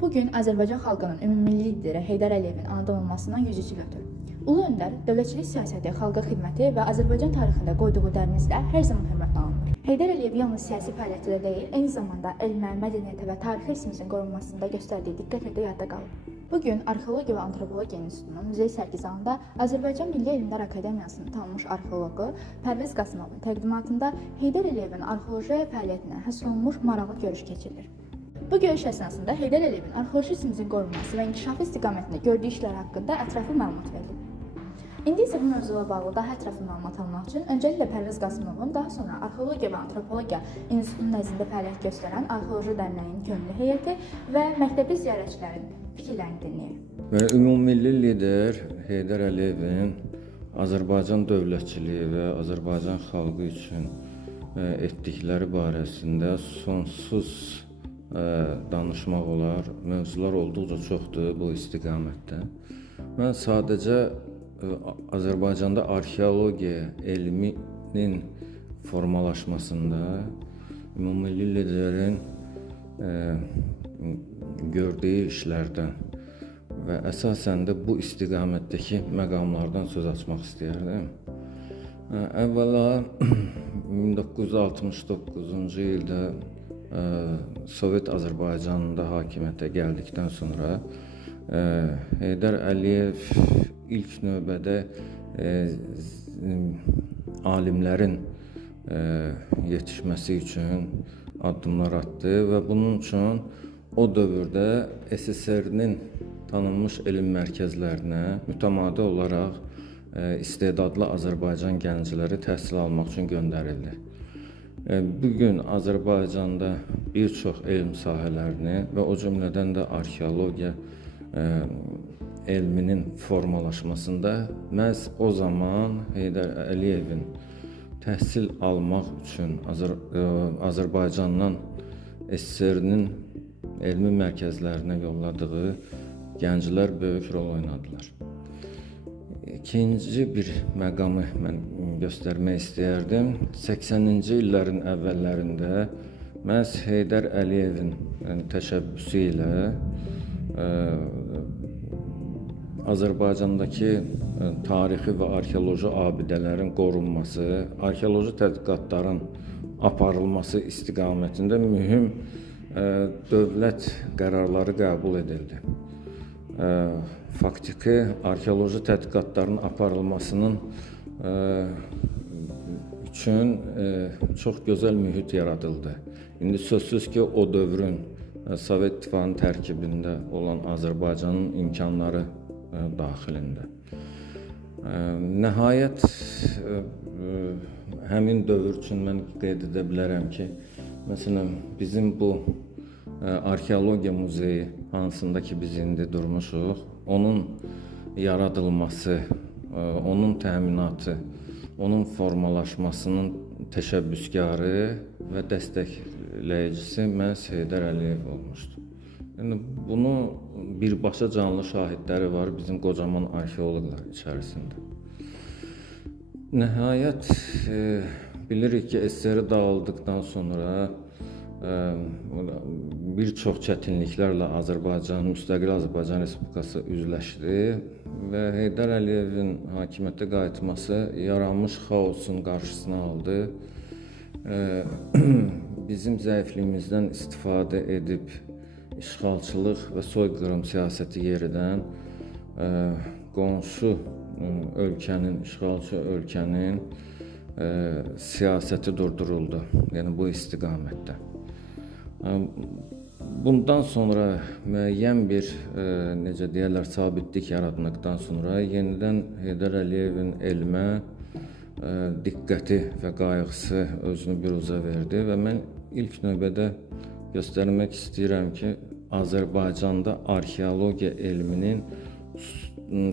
Bugün Azərbaycan xalqının ümumilli lideri Heydər Əliyevin anadan olmasından 100 il ötür. Ulu öndər dövlətçilik siyasəti, xalqa xidməti və Azərbaycan tarixində qoyduğu dərin izlər hər zaman hörmətlə alınır. Heydər Əliyev yalnız siyasi fəaliyyətdə deyil, eyni zamanda elmə, mədəniyyətə və tarixi irsimizin qorunmasında göstərdiyi diqqətlə də yadda qalır. Bugün Arxeologiya və Antropologiya İnstitutunun muzey sərgi zalında Azərbaycan Milli Elmlər Akademiyasının tanınmış arxeoloqu Pərviz Qasımovun təqdimatında Heydər Əliyevin arxeoloji fəaliyyətinə həsr olunmuş maraqlı görüş keçirilir. Bu görüş əsnasında Heydər Əliyevin arxeoloji irsimizin qorunması və inkişafı istiqamətində gördüyü işlər haqqında ətraflı məlumat verilir. İndi isə bu mövzuyla bağlı daha ətraflı məlumat almaq üçün öncəliklə Pərviz Qasımovun, daha sonra Arxeologiya və Antropologiya İnstitutunun nəzdində fəaliyyət göstərən Arxeoloji Dərnəyin könüllü heyəti və məktəbli ziyarətçilərin fikirlərini dinləyək. Ümumilli lider Heydər Əliyevin Azərbaycan dövlətçiliyi və Azərbaycan xalqı üçün etdikləri barəsində sonsuz danışmaq olar. Mövzular olduqca çoxdur bu istiqamətdə. Mən sadəcə Azərbaycanda arxeologiya elminin formalaşmasında ümumilli liderin gördüyü işlərdən və əsasən də bu istiqamətdəki məqamlardan söz açmaq istəyərdim. Əvvəla 1969-cu ildə Sovet Azərbaycanında hakimiyyətə gəldikdən sonra Heydər Əliyev ilk növbədə alimlərin yetişməsi üçün addımlar atdı və bunun üçün o dövrdə SSR-nin tanınmış elm mərkəzlərinə mütəmadi olaraq istedadlı Azərbaycan gəncləri təhsil almaq üçün göndərildi. Bugün Azərbaycanda bir çox elm sahələrini və o cümlədən də arxeologiya elminin formalaşmasında məhz o zaman Heydər Əliyevin təhsil almaq üçün Azərbaycandan SSR-nin elmi mərkəzlərinə yolladığı gənclər böyük rol oynadılar. İkinci bir məqamı mən göstərmək istəyərdim. 80-ci illərin əvvəllərində məhz Heydər Əliyevin təşəbbüsü ilə Azərbaycandakı tarixi və arxeoloji abidələrin qorunması, arxeoloji tədqiqatların aparılması istiqamətində mühüm dövlət qərarları qəbul edildi. Faktiki arxeoloji tədqiqatların aparılmasının üçün çox gözəl mühit yaradıldı. İndi sözsüz ki, o dövrün Sovet İttifaqının tərkibində olan Azərbaycanın imkanları daxilində. Nəhayət, həmin dövr üçün mən qeyd edə bilərəm ki, məsələn, bizim bu arxeologiya muzeyi hansında ki biz indi durmuşuq, onun yaradılması, onun təminatı, onun formalaşmasının təşəbbüskarı və dəstəkləyicisi məhz Heydər Əliyev olmuşdur. Yəni, bunu birbaşa canlı şahidləri var bizim qocaman arxeoloqlar içərisində. Nəhayət, bilirik ki, SSR dağıldıqdan sonra bir çox çətinliklərlə müstəqil Azərbaycan Respublikası üzləşdi və Heydər Əliyevin hakimiyyətə qayıtması yaranmış xaosun qarşısını aldı. Bizim zəifliyimizdən istifadə edib işğalçılıq və soyqırım siyasəti yeridən qonşu ölkənin, işğalçı ölkənin siyasəti durduruldu. Yəni bu istiqamətdə. Bundan sonra müəyyən bir, necə deyərlər, sabitlik yaratdıqdan sonra yenidən Heydər Əliyevin elmə diqqəti və qayğısı özünü bir uca verdi və mən ilk növbədə göstərmək istəyirəm ki, Azərbaycanda arxeologiya elminin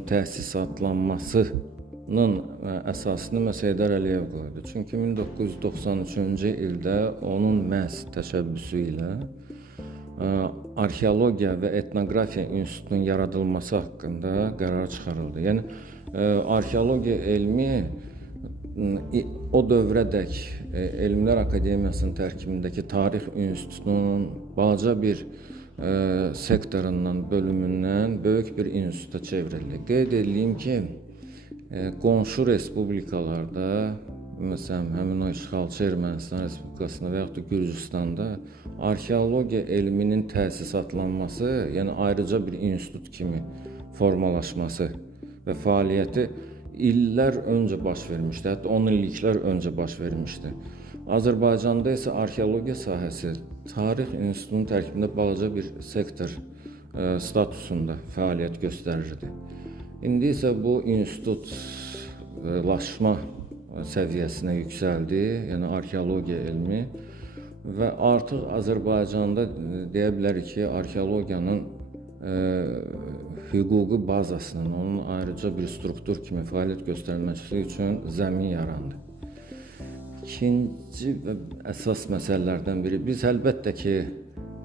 təsisatlanmasının əsasını məhz Heydər Əliyev qoydu. Çünki 1993-cü ildə onun məhz təşəbbüsü ilə Arxeologiya və Etnografiya İnstitutunun yaradılması haqqında qərar çıxarıldı. Yəni, arxeologiya elmi o dövrədək Elmlər Akademiyasının tərkibindəki Tarix İnstitutunun balaca bir sektorundan, bölümündən böyük bir instituta çevrildi. Qeyd edeyim ki, qonşu respublikalarda, məsələn, həmin o işğalçı Ermənistan Respublikasında və yaxud da Gürcüstanda arxeologiya elminin təsisatlanması, yəni ayrıca bir institut kimi formalaşması və fəaliyyəti illər öncə baş vermişdi, hətta 10 illiklər öncə baş vermişdi. Azərbaycanda isə arxeologiya sahəsi Tarix İnstitutunun tərkibində balaca bir sektor statusunda fəaliyyət göstərirdi. İndi isə bu institutlaşma səviyyəsinə yüksəldi, yəni arxeologiya elmi və artıq Azərbaycanda deyə bilərik ki, arxeologiyanın hüquqi bazasının, onun ayrıca bir struktur kimi fəaliyyət göstərməsi üçün zəmin yarandı. İkinci və əsas məsələlərdən biri, biz əlbəttə ki,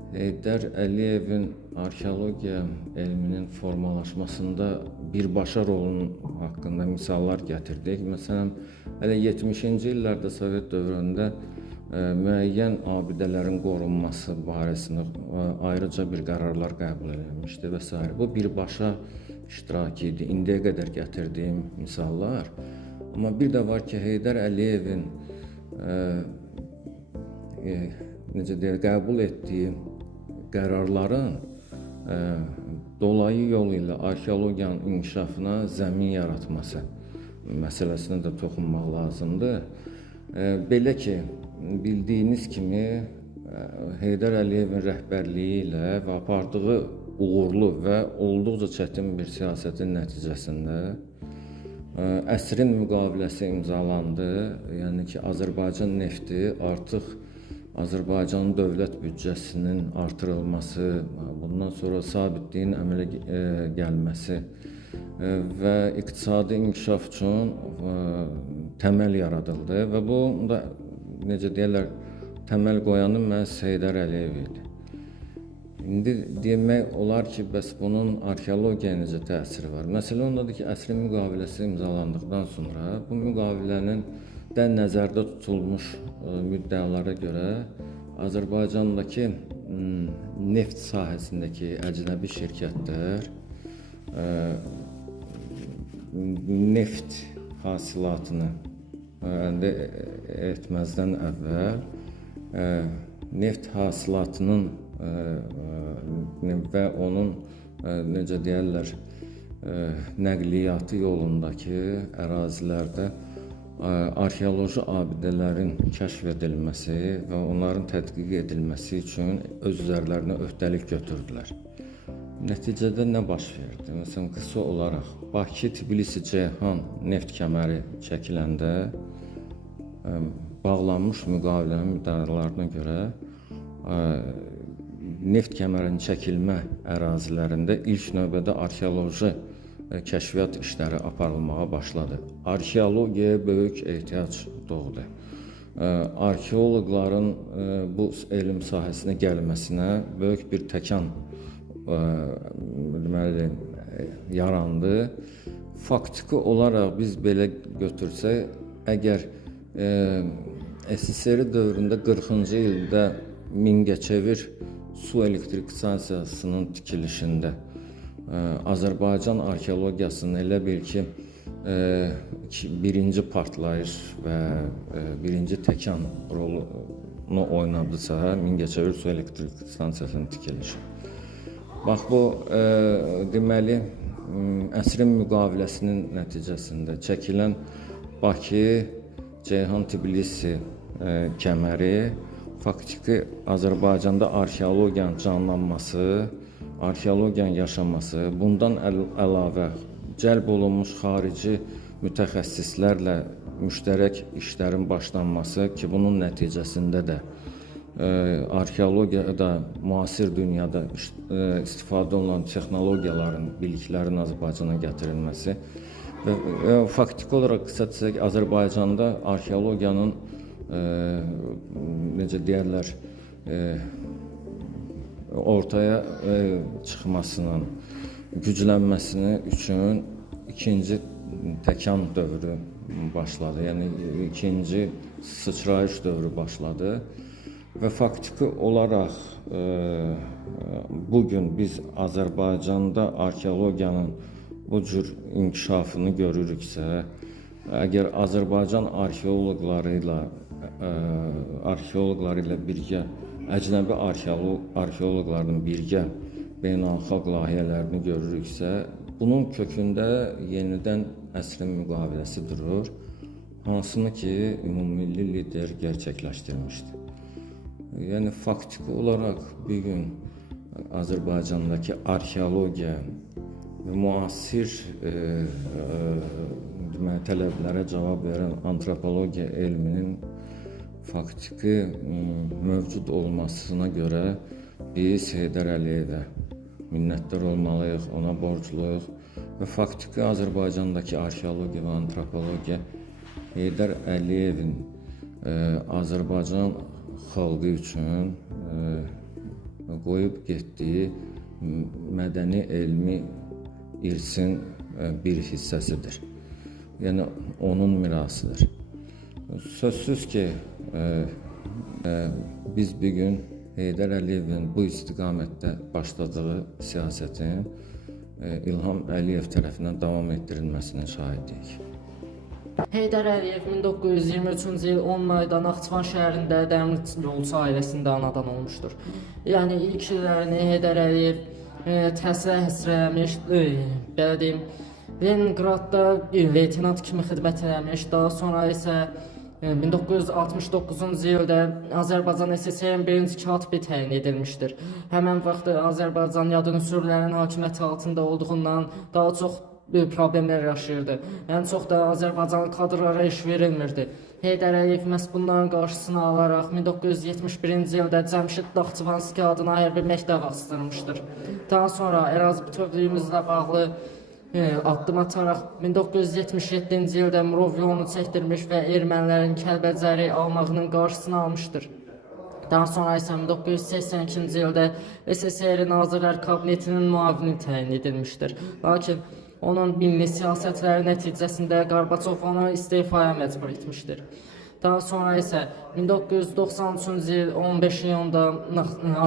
Heydər Əliyevin arxeologiya elminin formalaşmasında birbaşa rolunun haqqında misallar gətirdik. Məsələn, hələ 70-ci illərdə Sovet dövründə müəyyən abidələrin qorunması barəsində ayrıca bir qərarlar qəbul edilmişdi və s. Bu birbaşa iştirak idi, indiyə qədər gətirdiyim misallar. Amma bir də var ki, Heydər Əliyevin qəbul etdiyi qərarların dolayı yolu ilə arxeologiyanın inkişafına zəmin yaratması məsələsinə də toxunmaq lazımdır. Belə ki, bildiyiniz kimi Heydər Əliyevin rəhbərliyi ilə və apardığı uğurlu və olduqca çətin bir siyasətin nəticəsində əsrin müqaviləsi imzalandı. Yəni ki, Azərbaycan nefti artıq Azərbaycanın dövlət büdcəsinin artırılması, bundan sonra sabitliyin əmələ gəlməsi və iqtisadi inkişaf üçün təməl yaradıldı və bu da necə deyirlər, təməl qoyanı məhz Heydər Əliyev idi. İndi demək olar ki, bəs bunun arxeologiyaya necə təsiri var? Məsələ ondadır ki, əsrin müqaviləsi imzalandıqdan sonra bu müqavilənin də nəzərdə tutulmuş müddəalara görə Azərbaycandakı neft sahəsindəki əcnəbi şirkətlər neft hasilatını əldə etməzdən əvvəl neft hasilatının və onun necə deyirlər nəqliyyatı yolundakı ərazilərdə arxeoloji abidələrin kəşf edilməsi və onların tədqiq edilməsi üçün öz üzərlərinə öhdəlik götürdülər. Nəticədə nə baş verdi? Məsələn, qısa olaraq Bakı-Tbilisi-Ceyhan neft kəməri çəkiləndə bağlanmış müqavilənin müddəalarına görə neft kəmərinin çəkilmə ərazilərində ilk növbədə arxeoloji kəşfiyyat işləri aparılmağa başladı. Arxeologiyaya böyük ehtiyac doğdu. Arxeoloqların bu elm sahəsinə gəlməsinə böyük bir təkan yarandı. Faktiki olaraq biz belə götürsək, əgər SSR dövründə 40-cı ildə Mingəçevir su elektrik stansiyasının tikilişində Azərbaycan arxeologiyasının elə bil ki, birinci partlayış və birinci təkan rolunu oynadısa, Mingəçevir su elektrik stansiyasının tikilişi. Bax, bu deməli, əsrin müqaviləsinin nəticəsində çəkilən Bakı-Ceyhan-Tbilisi kəməri faktiki Azərbaycanda arxeologiyanın canlanması, arxeologiyanın yaşaması, bundan əlavə cəlb olunmuş xarici mütəxəssislərlə müştərək işlərin başlanması ki, bunun nəticəsində də arxeologiyada, müasir dünyada istifadə olunan texnologiyaların, biliklərin Azərbaycana gətirilməsi və faktiki olaraq qısa desək, Azərbaycanda arxeologiyanın necə deyərlər, ortaya çıxmasının, güclənməsini üçün ikinci təkan dövrü başladı. Yəni ikinci sıçrayış dövrü başladı və faktiki olaraq bu gün biz Azərbaycanda arxeologiyanın bu cür inkişafını görürüksə, əgər Azərbaycan arxeoloqları ilə birgə əcnəbi arxeoloqların birgə beynəlxalq layihələrini görürüksə, bunun kökündə yenidən əsrin müqaviləsi durur, hansını ki ümummilli lider gerçəkləşdirmişdi. Yəni faktiki olaraq bir gün Azərbaycandakı arxeologiya və müasir tələblərə cavab verən antropologiya elminin faktiki mövcud olmasına görə biz Heydər Əliyevə minnətdar olmalıyıq, ona borcluyuq və faktiki Azərbaycandakı arxeologiya və antropologiya Heydər Əliyevin Azərbaycan xalqı üçün qoyub getdiyi mədəni elmi irsin bir hissəsidir. Yəni onun mirasıdır. Sözsüz ki, biz bir gün Heydər Əliyevin bu istiqamətdə başladığı siyasətin İlham Əliyev tərəfindən davam etdirilməsinin şahidiyik. Heydər Əliyev 1923-cü il 10 mayda Naxçıvan şəhərində dəmir yolçu ailəsində anadan olmuşdur. Yəni ilk illərini Heydər Əliyev təhsilə həsr eləmiş, belə deyim, Leningradda leytenant kimi xidmət eləmiş, daha sonra isə 1969-cu ildə Azərbaycan SSR-in birinci katibi təyin edilmişdir. Həmən vaxt Azərbaycan yad ünsürlərin hakimiyyəti altında olduğundan daha çox problemlər yaşayırdı. Ən çox da Azərbaycanlı kadrlara iş verilmirdi. Heydər Əliyev məhz bunların qarşısını alaraq 1971-ci ildə Cəmşid Naxçıvanski adına hər bir məktəb açdırmışdır. Daha sonra ərazi bütövlüyümüzlə bağlı addım ataraq 1977-ci ildə Murov yolunu çəkdirmiş və ermənilərin Kəlbəcəri almağının qarşısını almışdır. Daha sonra isə 1982-ci ildə SSR Nazirlər Kabinetinin müavini təyin edilmişdir. Lakin onun milli siyasətləri nəticəsində Qarbaçov onu istefaya məcbur etmişdir. Daha sonra isə 1993-cü il 15 iyunda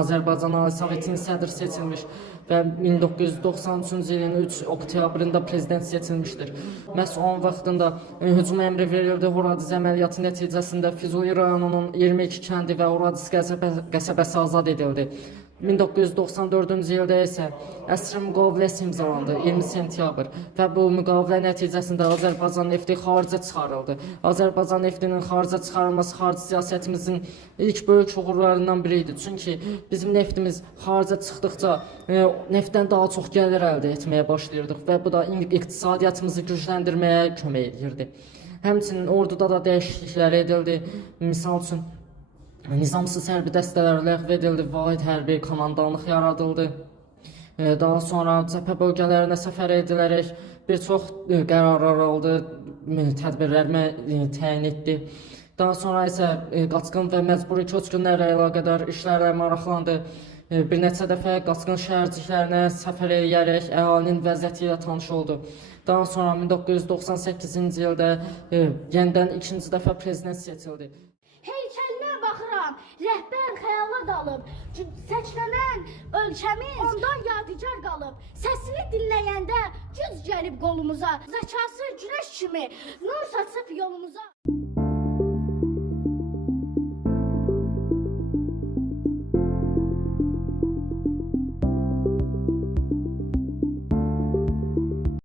Azərbaycan Ali Sovetinin sədr seçilmiş və 1993-cü ilin 3 oktyabrında prezident seçilmişdir. Məhz onun vaxtında hücum əmri verildi. Horadiz əməliyyatı nəticəsində Füzuli rayonunun 22 kəndi və Horadiz qəsəbəsi azad edildi. 1994-cü ildə isə əsrin müqaviləsi imzalandı 20 sentyabr və bu müqavilə nəticəsində Azərbaycan nefti xaricə çıxarıldı. Azərbaycan neftinin xaricə çıxarılması xarici siyasətimizin ilk böyük uğurlarından biri idi. Çünki bizim neftimiz xaricə çıxdıqca neftdən daha çox gəlir əldə etməyə başlayırdıq və bu da iqtisadiyyatımızı gücləndirməyə kömək edirdi. Həmçinin orduda da dəyişikliklər edildi. Misal üçün nizamsız hərbi dəstələr ləğv edildi, vahid hərbi komandanlıq yaradıldı. Daha sonra cəbhə bölgələrinə səfər edilərək bir çox qərarlar aldı, tədbirlər təyin etdi. Daha sonra isə qaçqın və məcburi köçkünlərlə əlaqədar işlərlə maraqlandı. Bir neçə dəfə qaçqın şəhərciklərinə səfər edərək əhalinin vəziyyəti ilə tanış oldu. Daha sonra 1998-ci ildə yenidən ikinci dəfə prezident seçildi. Heykəlinə baxıram, rəhbər xəyala dalıb, səslənən ölkəmiz ondan yadigar qalıb. Səsini dinləyəndə güc gəlib qolumuza, zəkası günəş kimi nur saçıb yolumuza.